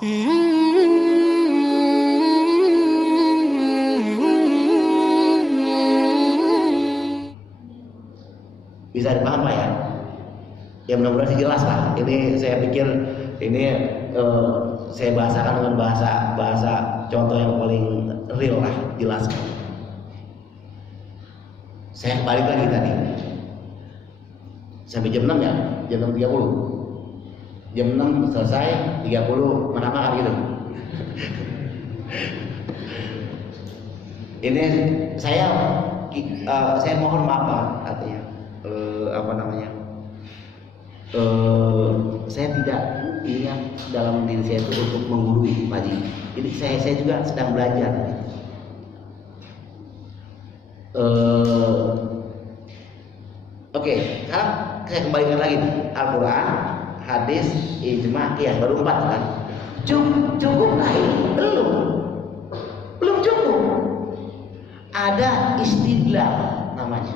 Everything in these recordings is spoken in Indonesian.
Bisa dipaham Pak ya? Ya mudah-mudahan sih jelas lah. Ini saya pikir ini saya bahasakan dengan bahasa contoh yang paling real lah, jelaskan. Saya balik lagi tadi sampai jam 6 ya, jam 6.30. Jam 6 selesai, 30 makan gitu. Ini saya mohon maaf Pak, artinya saya tidak ingat dalam diri saya itu untuk menggurui Pak Haji. Jadi saya juga sedang belajar. Oke, sekarang saya kembalikan lagi Al-Quran, hadis, ijma, qiyas, baru 4 kan? Cukup lain? Belum cukup. Ada istidlal namanya.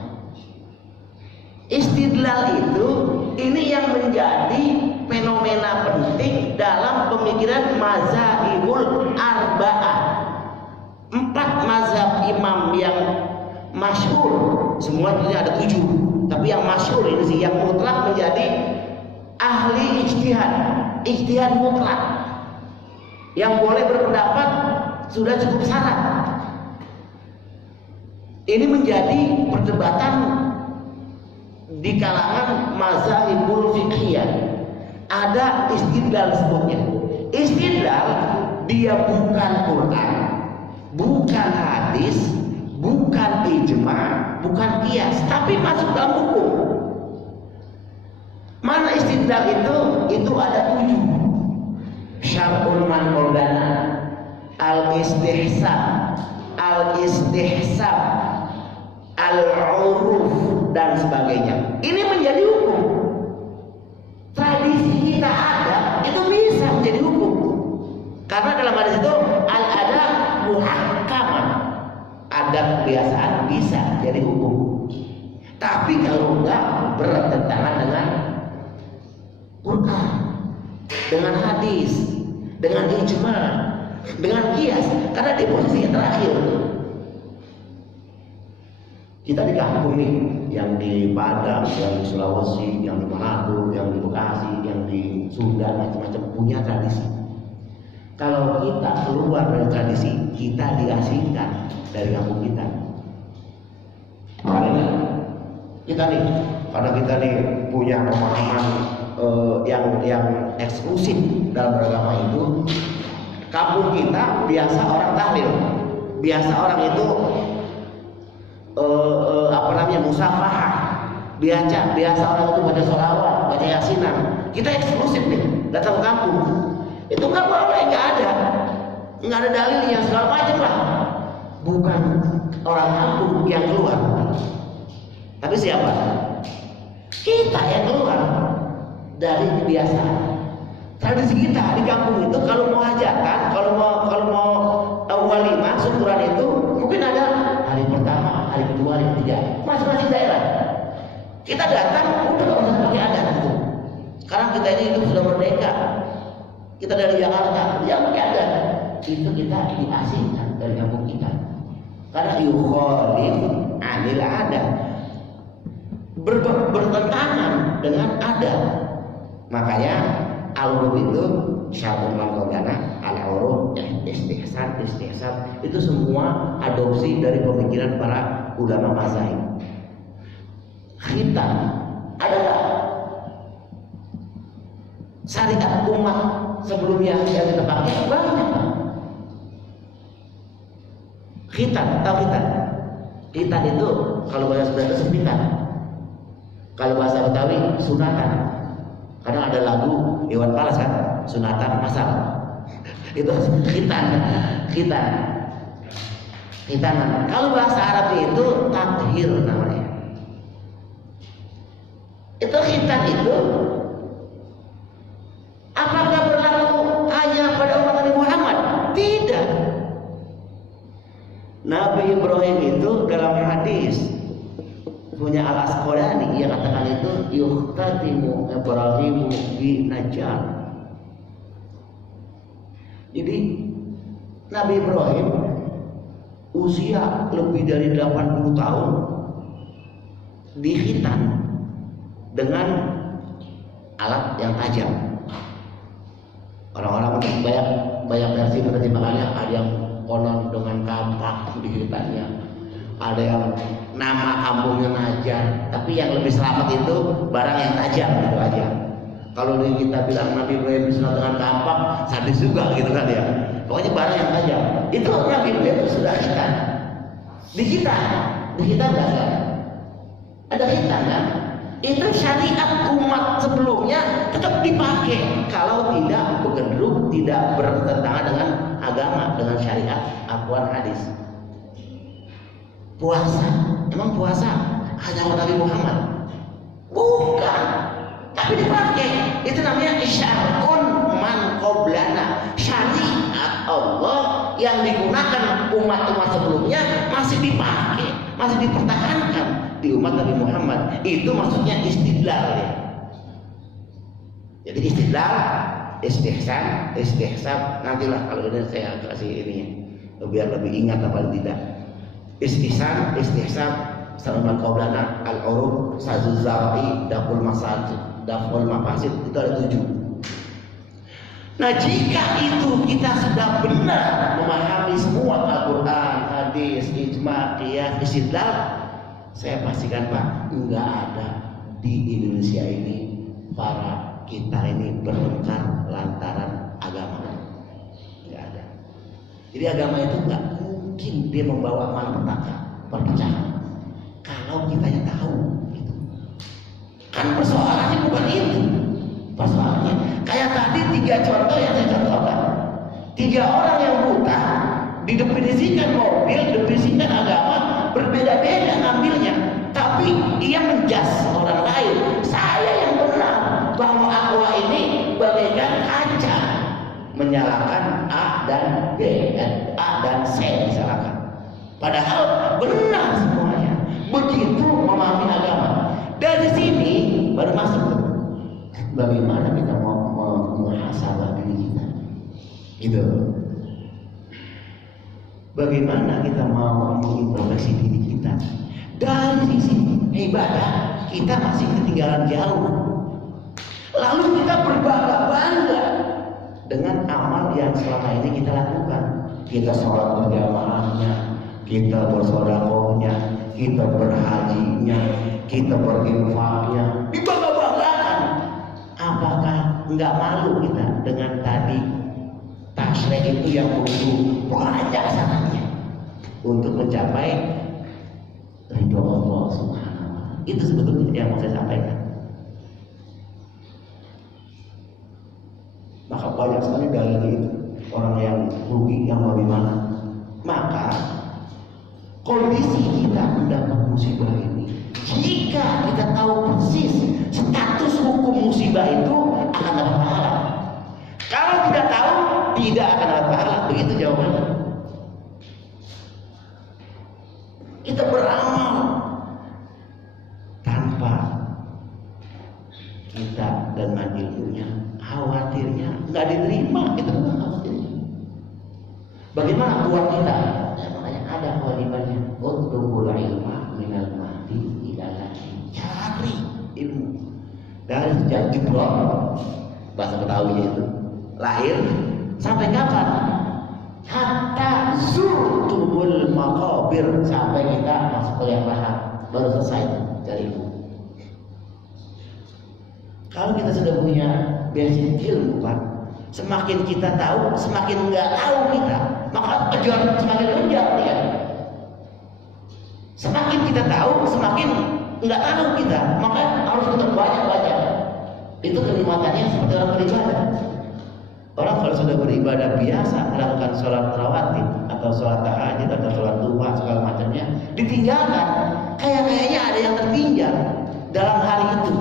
Istidlal itu ini yang menjadi fenomena penting dalam pemikiran mazhabul arba'ah. 4 mazhab imam yang masyhur, semua ini ada 7, tapi yang masyhur ini sih yang mutlak menjadi ahli ijtihad mutlak, yang boleh berpendapat sudah cukup syarat. Ini menjadi perdebatan di kalangan mazhabul fiqhiyah. Ada istidlal sebutnya. Istidlal dia bukan Quran, bukan hadis, bukan ijma, bukan qiyas, tapi masuk dalam hukum. Mana istidlal itu ada 7. Syar'ul man qaulana, al-istihsab, al-uruf dan sebagainya. Ini menjadi hukum. Tradisi kita ada, itu bisa menjadi hukum. Karena dalam hadis itu al-adab muhakkamah. Adab kebiasaan bisa jadi hukum. Tapi kalau enggak bertentangan dengan Quran, dengan hadis, dengan ijma, dengan qiyas, karena di posisi yang terakhir. Kita di kampung nih, yang di Padang, yang di Sulawesi, yang di Manado, yang di Bekasi, yang di Sunda, macam-macam punya tradisi. Kalau kita keluar dari tradisi, kita diasingkan dari kampung kita. Karena kita nih punya pemahaman yang eksklusif dalam beragama itu. Kampung kita biasa orang tahlil, biasa orang itu musafahah, biasa orang itu baca sholawat, baca yasinan. Kita eksklusif nih datang ke kampung, itu nggak boleh, nggak ada dalilnya segala macam lah. Bukan orang kampung yang keluar, tapi siapa? Kita yang keluar dari kebiasaan. Tradisi kita di kampung itu kalau mau hajatan, kalau mau walimah syukuran itu mungkin ada hari pertama, hari kedua, hari ketiga, masing-masing daerah. Kita datang udah nggak usah pakai adat itu. Sekarang kita ini hidup sudah merdeka. Kita dari Jakarta, yang pakai adat itu kita diasingkan dari kampung kita. Karena yukhalif anil adat, bertentangan dengan adat. Makanya al-uruf itu syar'ul man qablana, al-uruf istihsan itu semua adopsi dari pemikiran para ulama mazhab. Khitan adalah syariat umat sebelumnya yang kita pakai banyak. Khitan, tahu khitan? Khitan itu kalau bahasa Sunda itu sempitan. Kalau bahasa Betawi sunatan. Kadang ada lagu Iwan Fals kan, sunatan masal. Itu khitanan. Kalau bahasa Arab itu takhir namanya. Itu khitan itu apakah berlaku hanya pada umat Nabi Muhammad? Tidak. Nabi Ibrahim itu dalam hadis punya Al-Asqalani yang katakan itu yuhtatimu Ibrahimu bi Najjar. Jadi Nabi Ibrahim usia lebih dari 80 tahun dihitan dengan alat yang tajam. Orang-orang banyak versi penerjemahannya, ada yang konon dengan kampak dihitannya, ada yang nama kampungnya Najar, tapi yang lebih selamat itu barang yang tajam gitu aja. Kalau kita bilang Nabi Ibrahim disunat dengan kampak, sadis juga gitu kan ya. Pokoknya barang yang tajam. Itu Nabi Ibrahim itu sudah hitam. Dihitan nggak kan? Ada hitam kan? Itu syariat umat sebelumnya tetap dipakai kalau tidak bergendruk, tidak bertentangan dengan agama, dengan syariat Al-Quran hadis. Puasa, emang puasa hanya Nabi Muhammad? Bukan, tapi dipakai. Itu namanya syar'un man qablana, syariat Allah yang digunakan umat-umat sebelumnya masih dipakai, masih dipertahankan di umat Nabi Muhammad. Itu maksudnya istidlal ya. Jadi istidlal, istihsan, nantilah kalau ini saya kasih ini biar lebih ingat apa tidak. Istihsan, salaman qaulana, al-urub, sazuz zarai, daful mafasid, itu ada 7. Nah, jika itu kita sudah benar memahami semua Al-Quran, hadis, ijma, qiyas, istidlal, saya pastikan Pak, enggak ada di Indonesia ini para kita ini bertengkar lantaran agama. Enggak ada. Jadi agama itu enggak mungkin dia membawa malapetaka, perpecahan. Kalau kita yang tahu, gitu. Kan persoalannya bukan itu. Persoalannya kayak tadi 3 contoh yang saya contohkan. 3 orang yang buta didefinisikan mobil, definisikan agama, berbeda-beda ngambilnya, tapi ia menjas orang lain. Saya yang benar bahwa aqua ini bagaikan kaca, menyalakan A dan B, A dan C misalkan. Padahal benar semuanya. Begitu memahami agama. Dari sini baru masuk bagaimana kita mau muhasabah diri kita. Gitu. Bagaimana kita mau mengintrospeksi diri kita. Dari sisi ibadah kita masih ketinggalan jauh. Lalu kita berbangga-bangga dengan amal yang selama ini kita lakukan. Kita sholat berjamaahnya, kita bersedekahnya, kita berhajinya, kita berinfaknya, dibangga-banggakan. Apakah enggak malu kita dengan tadi tasreh itu yang butuh banyak sangatnya untuk mencapai ridho Allah Subhanahu wa Ta'ala? Itu sebetulnya yang mau saya sampaikan. Maka banyak sekali dalil itu orang yang rugi, yang bagaimana. Maka kondisi kita mendapat musibah ini, jika kita tahu persis status hukum musibah itu, akan dapat pahala. Kalau tidak tahu, tidak akan dapat pahala. Begitu jawabannya. Kita beramal tanpa kita dengan ilmunya, khawatirnya nggak diterima, kita nggak khawatir. Bagaimana buat kita? Ya, makanya ada kewajibannya. Utlubul ilma minal mahdi ila lahdi. Cari ilmu dari sejak jebrol, bahasa Betawinya itu, lahir sampai kapan? Hatta zurtumul maqabir, sampai kita masuk ke yang lahat, baru selesai cari ilmu. Kalau kita sudah punya basic ilmu Pak, semakin kita tahu, semakin nggak tahu kita, maka kejar semakin kejar dia. Semakin kita tahu, semakin nggak tahu kita, maka harus kita banyak. Itu kenikmatannya seperti orang beribadah. Orang kalau sudah beribadah biasa, melakukan sholat rawatib atau sholat tahajud atau sholat duha segala macamnya, ditinggalkan, kayaknya ada yang tertinggal dalam hari itu.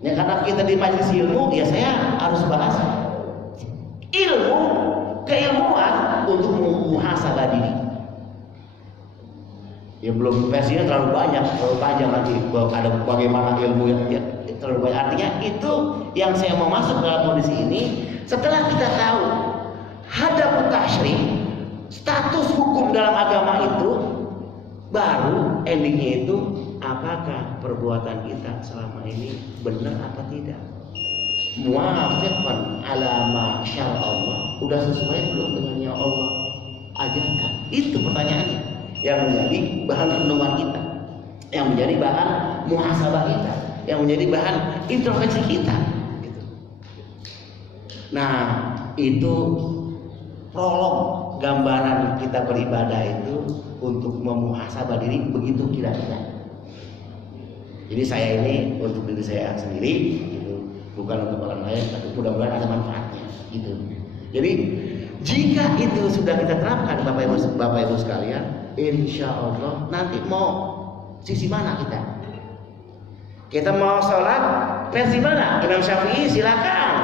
Ya, karena kita di majelis ilmu, ya saya harus bahas ilmu, keilmuan untuk muhasabah diri. Ya belum versinya terlalu banyak, terlalu panjang nanti. Ada bagaimana ilmu yang ya, terlalu banyak. Artinya itu yang saya mau masuk dalam kondisi ini. Setelah kita tahu hadaput tasyri, status hukum dalam agama itu, baru endingnya itu apakah perbuatan kita selama ini benar apa tidak, muwafiqan ala ma syara Allah, udah sesuai belum dengan yang Allah ajarkan. Itu pertanyaannya yang menjadi bahan renungan kita, yang menjadi bahan muhasabah kita, yang menjadi bahan introspeksi kita gitu. Nah, itu prolog gambaran kita beribadah itu untuk memuhasabah diri, begitu kira-kira. Jadi saya ini untuk diri saya sendiri gitu, bukan untuk orang lain, tapi mudah-mudahan ada manfaatnya gitu. Jadi jika itu sudah kita terapkan Bapak Ibu sekalian, insya Allah nanti mau sisi mana kita? Kita mau sholat versi mana? Imam Syafi'i silakan,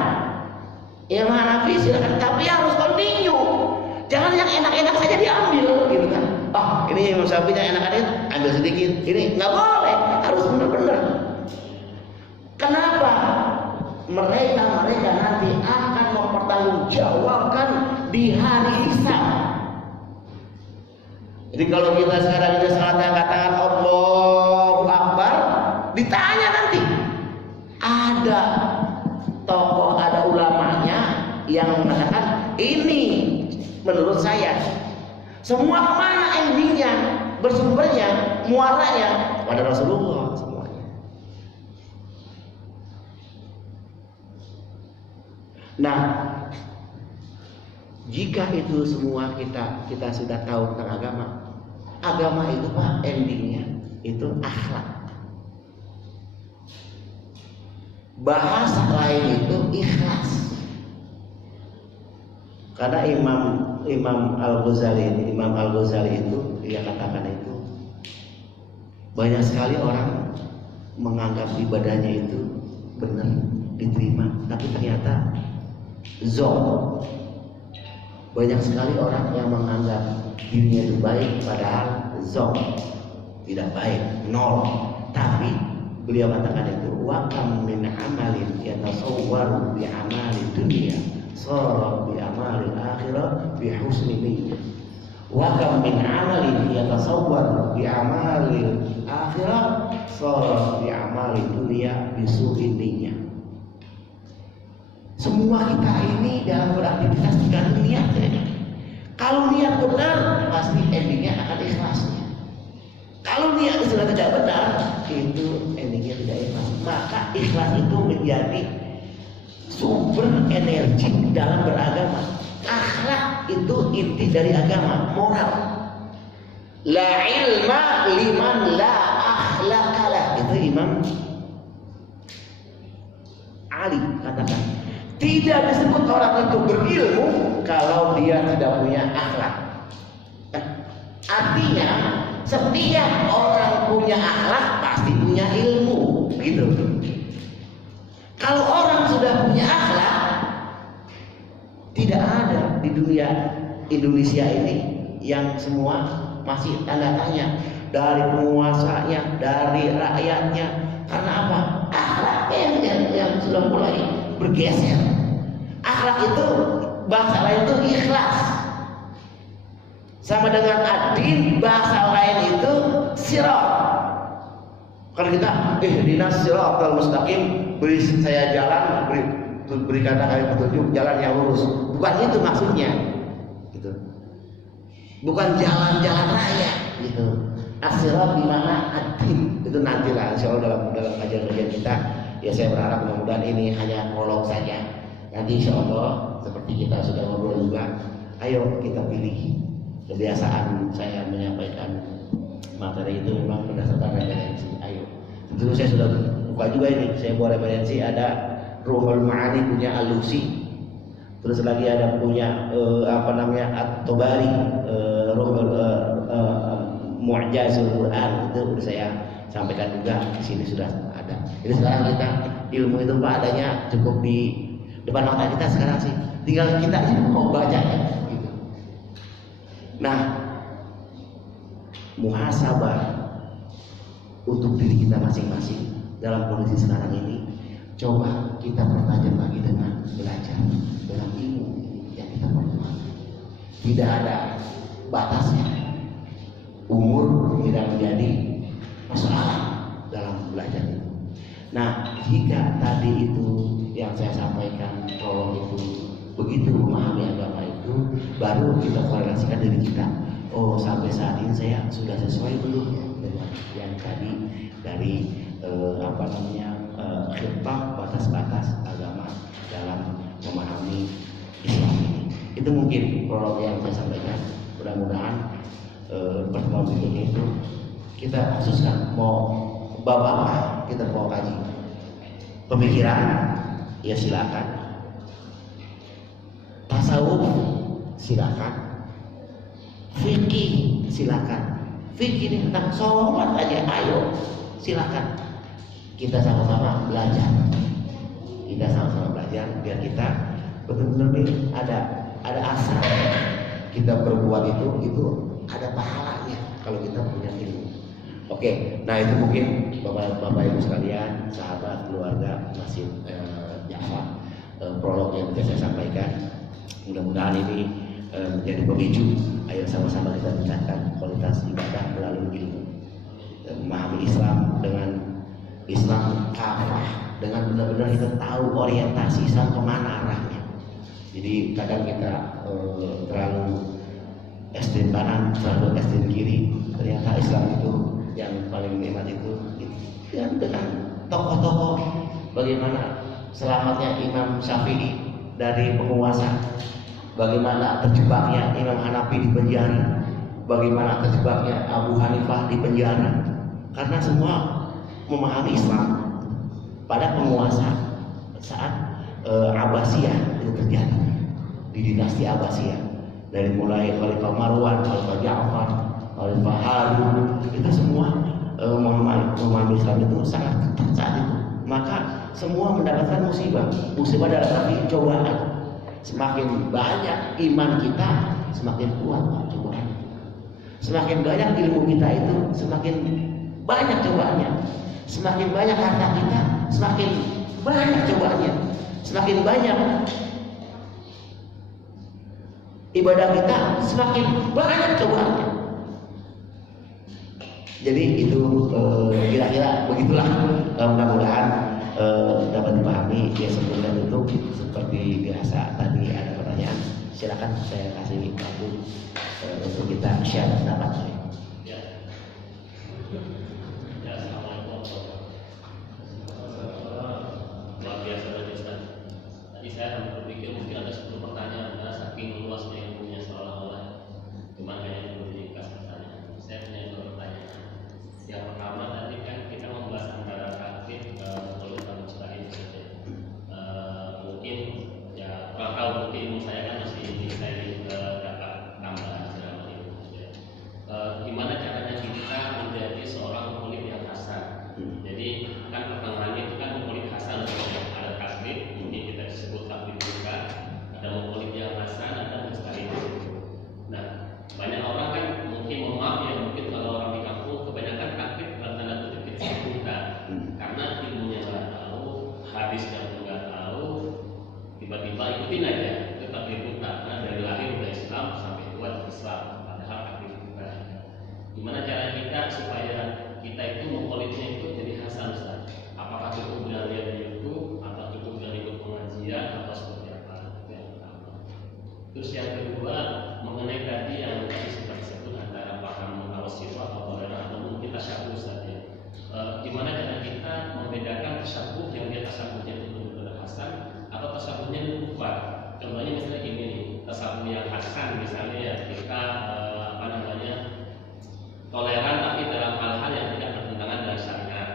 Imam Hanafi silakan, tapi harus continue. Jangan yang enak-enak saja diambil gitu kan. Oh, ini Imam Syafi'i yang enak-enak ambil sedikit. Ini nggak boleh, harus benar-benar. Kenapa? Mereka nanti akan mempertanggungjawabkan di hari hisab. Jadi kalau kita sekarang ini salatnya katakan Allahu Akbar, ditanya nanti. Ada tokoh, ada ulamanya yang mengatakan ini menurut saya. Semua kemana endingnya, bersumbernya, muaranya pada Rasulullah semuanya. Nah, jika itu semua kita sudah tahu tentang agama itu Pak endingnya itu akhlak. Bahasa lain itu ikhlas. Karena Imam Al-Ghazali itu dia katakan itu banyak sekali orang menganggap ibadahnya itu benar diterima, tapi ternyata zon. Banyak sekali orang yang menganggap dirinya itu baik, padahal zon tidak baik, nol. Tapi beliau katakan itu wa kam min amalin yatasawwaru bi amali dunya sara bi amali akhirah bi husni niyyah. Wa kam min amalin yatasawwaru bi amali akhirah sara bi amali dunya bi su'in niyyah. Semua kita ini dalam beraktivitas tergantung niatnya. Kalau niat benar, pasti endingnya akan ikhlasnya. Kalau niat sudah tidak benar, itu endingnya tidak ikhlas. Maka ikhlas itu menjadi sumber energi dalam beragama. Akhlak itu inti dari agama, moral. La ilma liman la akhlaqala. Itu Imam Ali katakan. Tidak disebut orang itu berilmu kalau dia tidak punya akhlak. Artinya setiap orang punya akhlak pasti punya ilmu, gitu. Kalau orang sudah punya akhlak, tidak ada di dunia Indonesia ini yang semua masih tanda tanya, dari penguasanya, dari rakyatnya. Karena apa? Akhlaknya yang sudah mulai bergeser. Akhlak itu bahasa lain itu ikhlas. Sama dengan adin, bahasa lain itu sirat. Kalau kita ihdinas siratal mustaqim, beri saya jalan, berikan kami petunjuk jalan yang lurus. Bukan itu maksudnya. Gitu. Bukan jalan-jalan raya gitu. As-sirat di mana adin. Itu nantilah insyaallah dalam kajian-kajian kita. Ya saya berharap mudah-mudahan ini hanya prolog saja. Nanti insya Allah seperti kita sudah ngobrol juga, ayo kita pilih. Kebiasaan saya menyampaikan materi itu memang berdasarkan referensi. Ayo, tentu saya sudah buka juga ini. Saya buat referensi, ada Ruhul Ma'ani punya Alusi, terus lagi ada punya At-Tabari, Ruhul Mu'jazul Quran, itu sudah saya sampaikan juga di sini sudah ada. Jadi sekarang kita ilmu itu Pak adanya cukup di depan mata kita sekarang sih, tinggal kita aja mau bacanya gitu. Nah, muhasabah untuk diri kita masing-masing dalam kondisi sekarang ini Coba kita pertajam lagi dengan belajar, dengan ilmu yang kita perlukan. Tidak ada batasnya. Umur tidak menjadi masalah dalam belajar itu. Nah, jika tadi itu yang saya sampaikan, prolog itu begitu memahami agama itu, baru kita korelasikan diri kita. Oh, sampai saat ini saya sudah sesuai belum ya dengan yang tadi dari khilaf batas-batas agama dalam memahami Islam ini. Itu mungkin prolog yang saya sampaikan. Mudah-mudahan pertemuan berikutnya itu kita khususkan mau bab apa kita mau kaji. Pemikiran ya silakan, tasawuf silakan, fikih silakan. Fikih ini tentang sholat aja, ayo silakan. Kita sama-sama belajar. Kita sama-sama belajar biar kita betul-betul nih ada asa kita berbuat itu ada pahalanya kalau kita punya ilmu. Oke, nah itu mungkin Bapak Ibu sekalian, sahabat, keluarga Masjid Ja'far, prolog yang bisa saya sampaikan. Mudah-mudahan ini menjadi pemicu. Ayo sama-sama kita tingkatkan kualitas ibadah melalui ilmu. Memahami Islam dengan Islam kafah, dengan benar-benar kita tahu orientasi Islam kemana arahnya. Jadi kadang kita terlalu ekstrem kanan, terlalu ekstrem kiri. Ternyata Islam itu yang paling nikmat itu dan dengan tokoh-tokoh bagaimana selamatnya Imam Syafi'i dari penguasa, bagaimana terjebaknya Imam Hanafi di penjara, bagaimana terjebaknya Abu Hanifah di penjara, karena semua memahami Islam pada penguasa saat Abbasiyah itu terjadi di dinasti Abbasiyah, dari mulai Khalifah Marwan, Khalifah Ja'far, Khalifah Harun, itu semua memahami Islam itu sangat ketat saat itu. Maka semua mendapatkan musibah dalam arti cobaan. Semakin banyak iman kita, semakin kuat cobaan. Semakin banyak ilmu kita itu, semakin banyak cobaannya. Semakin banyak harta kita, semakin banyak cobaannya. Semakin banyak ibadah kita, semakin banyak cobaannya. Jadi itu kira-kira begitulah. Mudah-mudahan dapat dipahami. Ya sebelumnya tutup seperti biasa, tadi ada pertanyaan, silakan saya kasih waktu untuk kita share pendapat. Luar biasa dari Ustaz. Tadi saya berpikir mungkin ada 10 pertanyaan karena saking luasnya ilmunya seolah-olah. Cuma kayaknya belum diringkas pertanyaan. Saya punya 2 pertanyaan. Yang pertama tadi kan kita membahas antara takdir dan mustahil saja. Mungkin ya kurang tahu, mungkin ilmu saya kan masih saya dapat tambahan dalam ilmu. Gimana caranya kita menjadi seorang murid yang hasan? Jadi kan pertengahannya itu kan murid hasan, ada takdir, ini kita sebut takdir juga, ada murid yang hasan, ada mustahil. Nah, banyak orang kan mungkin mohon maaf ya, mungkin kalau orang di kampung kebanyakan takdir dalam tanda kutip kita buta, karena ilmunya nggak tahu, hadisnya nggak tahu, tiba-tiba ikutin aja, itu takdir buta. Karena dari lahir udah Islam sampai tua Islam, padahal takdir buta. Gimana cara kita supaya kita itu mengkualitnya itu jadi hasan, Ustaz? Apakah cukup dengan lihat di YouTube, atau cukup dengan ikut pengajian, atau seperti apa? Itu yang pertama. Terus yang kedua, mengenai tadi yang tadi sudah disebut antara paham al-sifat atau toleran atau mungkin tasyabuh saja. Gimana cara kita membedakan tasyabuh yang dia tasyabuhnya itu benar-benar hasan atau tasyabuhnya itu kufar? Contohnya misalnya gini nih, tasyabuh yang hasan misalnya ya kita toleran tapi dalam hal-hal yang tidak bertentangan dengan syariat.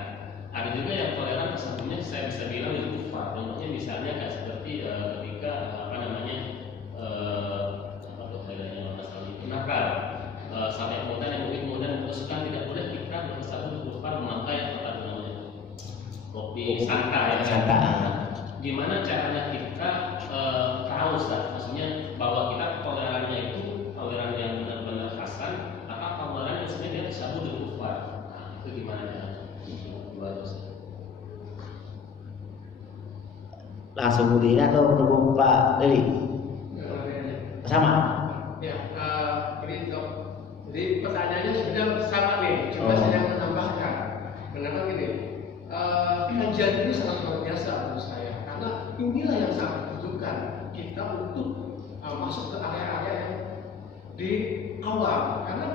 Ada juga yang toleran tersebutnya saya bisa bilang itu kufar. Contohnya misalnya kayak seperti ketika nakal sampai kemudian memutuskan tidak boleh kita bersatu kufar memakai kopi santa ya. Santa. Gimana caranya kita tahu Ustaz? Maksudnya bahwa kita tolerannya itu toleran yang benar-benar hasan atau toleran yang sebenarnya dia tersabut dengan kufar. Nah, itu gimana caranya? Sumudi ini atau menunggu Pak Lili? Sama. Ya, ini dok. Jadi pertanyaannya sudah sama nih. Coba saya menambahkan. Kenapa gini? Kajian ini sangat luar biasa menurut saya. Karena inilah yang sangat membutuhkan kita untuk masuk ke area-area yang di awam. Karena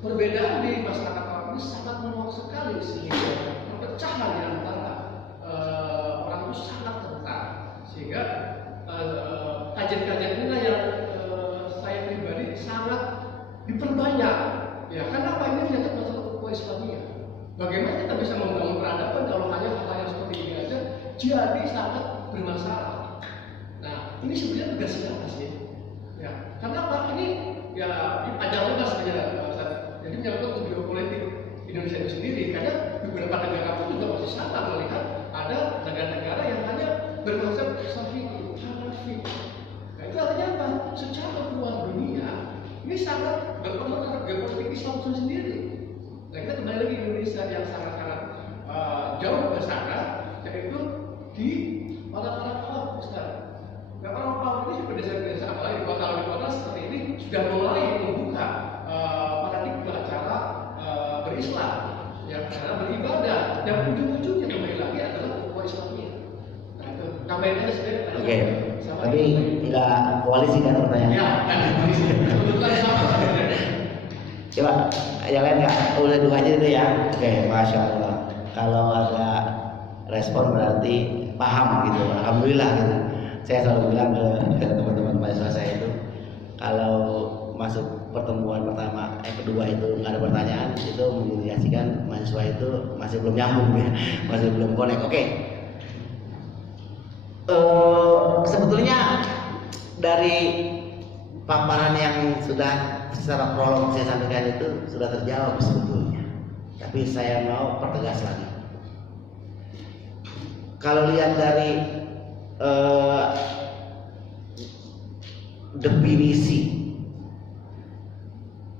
perbedaan di masyarakat awam ini sangat meluas sekali sehingga perpecahan di antara orang itu sangat kental. Sehingga kajian-kajian inilah yang saya pribadi sangat diperbanyak. Ya, karena apa ini menyangkut masalah ukhuwah Islamiyah. Bagaimana kita bisa membangun peradaban kalau hanya hal yang seperti ini aja jadi sangat bermasalah. Nah, ini sebenarnya tugas siapa sih? Ya, karena apa ini ya panjang lebar sebenarnya. Jadi menyangkut geopolitik Indonesia itu sendiri. Karena beberapa negara pun juga masih sama melihat ada negara-negara yang hanya berkonsep Syafi'i, Hanafi. Nah, itu artinya apa? Secara luar dunia ini sangat berpengaruh terhadap geopolitik Islam itu sendiri. Nah, kita kembali lagi Indonesia yang sangat-sangat jauh ke sana, yaitu di para kaum sekarang. Nah, para kaum ini seperti desa-desa apalagi di kota seperti ini sudah mulai membuka paradigma cara berislam, ya, cara beribadah, dan ujung-ujungnya kembali lagi adalah ukhuwah Islamiyah. Nah, itu tambahin aja sebenarnya. Oke. Tapi nggak koalisi kan pertanyaannya? Ya, kan koalisi. Kebetulan sama sebenarnya. Coba yang lain nggak? Udah dua aja dulu ya. Oke, masya Allah. Kalau ada respon berarti paham gitu. Alhamdulillah gitu. Saya selalu bilang ke teman-teman mahasiswa saya itu, kalau masuk pertemuan pertama, kedua itu nggak ada pertanyaan, itu mengindikasikan mahasiswa itu masih belum nyambung ya, masih belum connect. Oke. Sebetulnya dari paparan yang sudah secara prolog saya sampaikan itu sudah terjawab sebetulnya. Tapi saya mau pertegas lagi. Kalau lihat dari definisi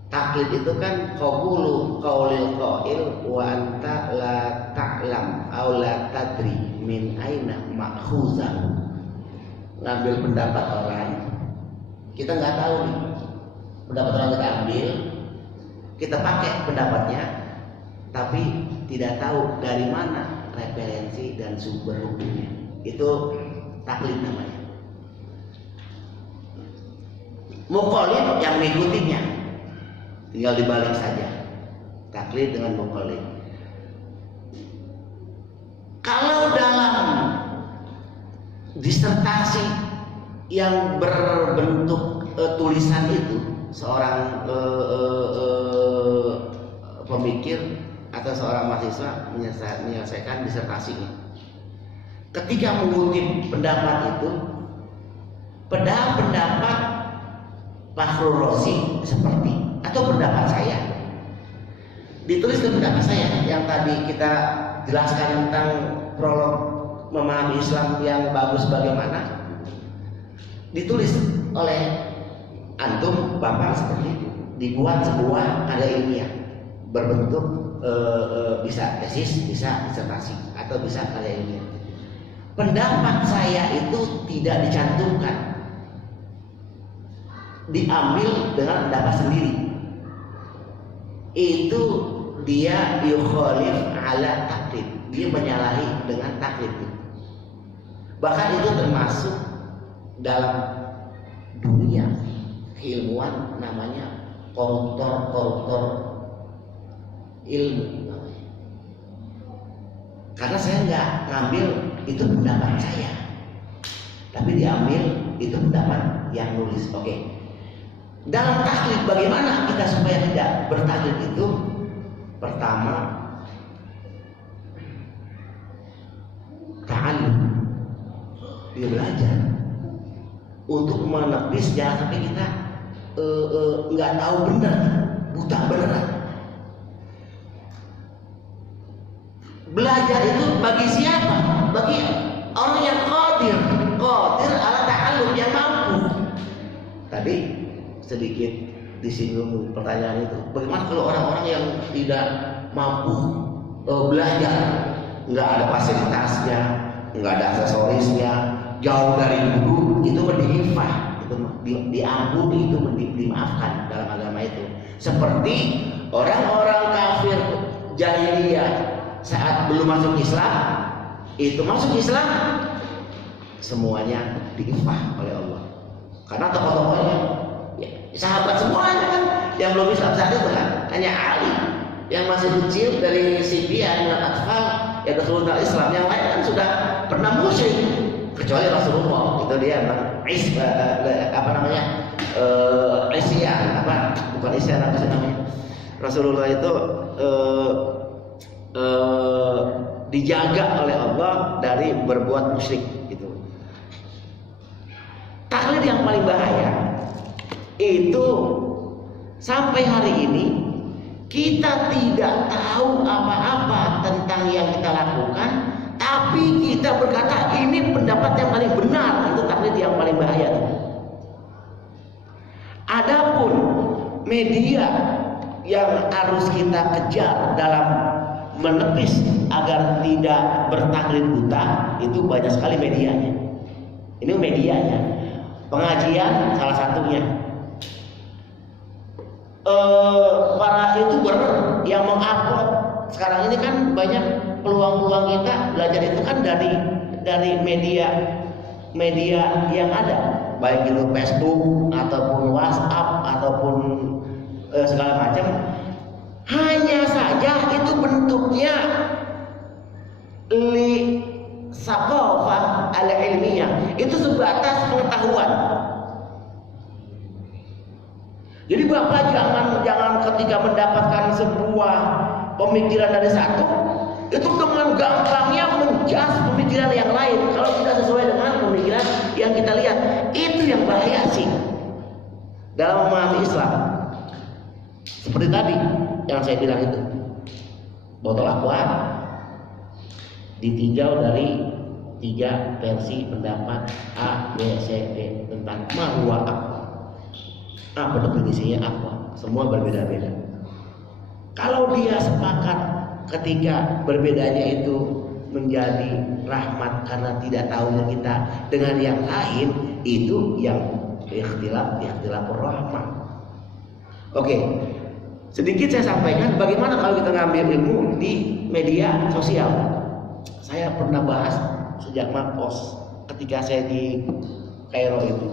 taklid itu kan qaulul qaulil qail wa anta la ta'lam aw la tadri min aina ma'khuzan. Ngambil pendapat orang, kita nggak tahu nih pendapat orang kita ambil, kita pakai pendapatnya, tapi tidak tahu dari mana referensi dan sumber hukumnya. Itu taklid namanya. Muqallid yang mengikutinya, tinggal dibalik saja. Taklid dengan muqallid. Kalau dalam disertasi yang berbentuk tulisan itu, seorang pemikir atau seorang mahasiswa menyelesaikan disertasinya. Ketika mengutip pendapat itu, pendapat Fakhrul Razi seperti atau pendapat saya, dituliskan pendapat saya yang tadi kita jelaskan tentang prolog memahami Islam yang bagus bagaimana, ditulis oleh antum bapak seperti itu, dibuat sebuah karya ilmiah berbentuk bisa tesis, bisa disertasi, atau bisa karya ilmiah. Pendapat saya itu tidak dicantumkan, diambil dengan pendapat sendiri. Itu dia yukhalif ala taklid, dia menyalahi dengan taklid. Bahkan itu termasuk dalam dunia keilmuan namanya koruptor ilmu namanya. Karena saya nggak ngambil itu pendapat saya, tapi diambil itu pendapat yang nulis. Oke. Dalam taklid bagaimana kita supaya tidak bertaklid itu? Pertama, ta'allum, dia belajar untuk menepis, jangan sampai kita nggak tahu benar, buta beneran. Belajar itu bagi siapa? Bagi orang yang qadir ala ta'allum, yang mampu. Tadi sedikit disinggung pertanyaan itu, bagaimana kalau orang-orang yang tidak mampu belajar, nggak ada fasilitasnya, nggak ada aksesorisnya, jauh dari guru itu berdifah, itu diampuni, itu dimaafkan dalam agama itu. Seperti orang-orang kafir jahiliyah saat belum masuk Islam, itu masuk Islam semuanya diifah oleh Allah. Karena tokoh-tokohnya ya, sahabat semuanya kan, yang belum Islam saat itu kan hanya Ali yang masih kecil dari Sibyan dan Atfal yang Rasulullah Islam, yang lain kan sudah pernah musyrik kecuali Rasulullah. Itu dia apa namanya, Isyan, apa bukan Isyan, apa sih namanya, Rasulullah itu dijaga oleh Allah dari berbuat musyrik gitu. Taklid yang paling bahaya itu sampai hari ini kita tidak tahu apa-apa tentang yang kita lakukan, tapi kita berkata ini pendapat yang paling benar. Itu taklid yang paling bahaya. Adapun media yang harus kita kejar dalam menepis agar tidak bertaklid buta, itu banyak sekali medianya. Ini medianya, pengajian salah satunya, para YouTuber yang mengupload sekarang ini kan banyak peluang-peluang kita belajar itu kan dari media yang ada, baik itu Facebook ataupun WhatsApp ataupun segala macam. Hanya saja itu bentuknya li saqafah al-ilmiyah, itu sebatas pengetahuan. Jadi Bapak jangan ketika mendapatkan sebuah pemikiran dari satu, itu dengan gampangnya menjas pemikiran yang lain kalau tidak sesuai dengan pemikiran yang kita lihat. Itu yang bahaya sih dalam memahami Islam. Seperti tadi yang saya bilang itu, botol aqua ditinjau dari 3 versi pendapat A, B, C, D tentang mahwa aqua. Apa definisinya aqua? Semua berbeda-beda. Kalau dia sepakat ketika berbedanya itu menjadi rahmat karena tidak tahunya kita dengan yang lain, itu yang ikhtilafur rahmah. Oke. Sedikit saya sampaikan bagaimana kalau kita ngambil ilmu di media sosial. Saya pernah bahas sejak Marcos ketika saya di Kairo itu.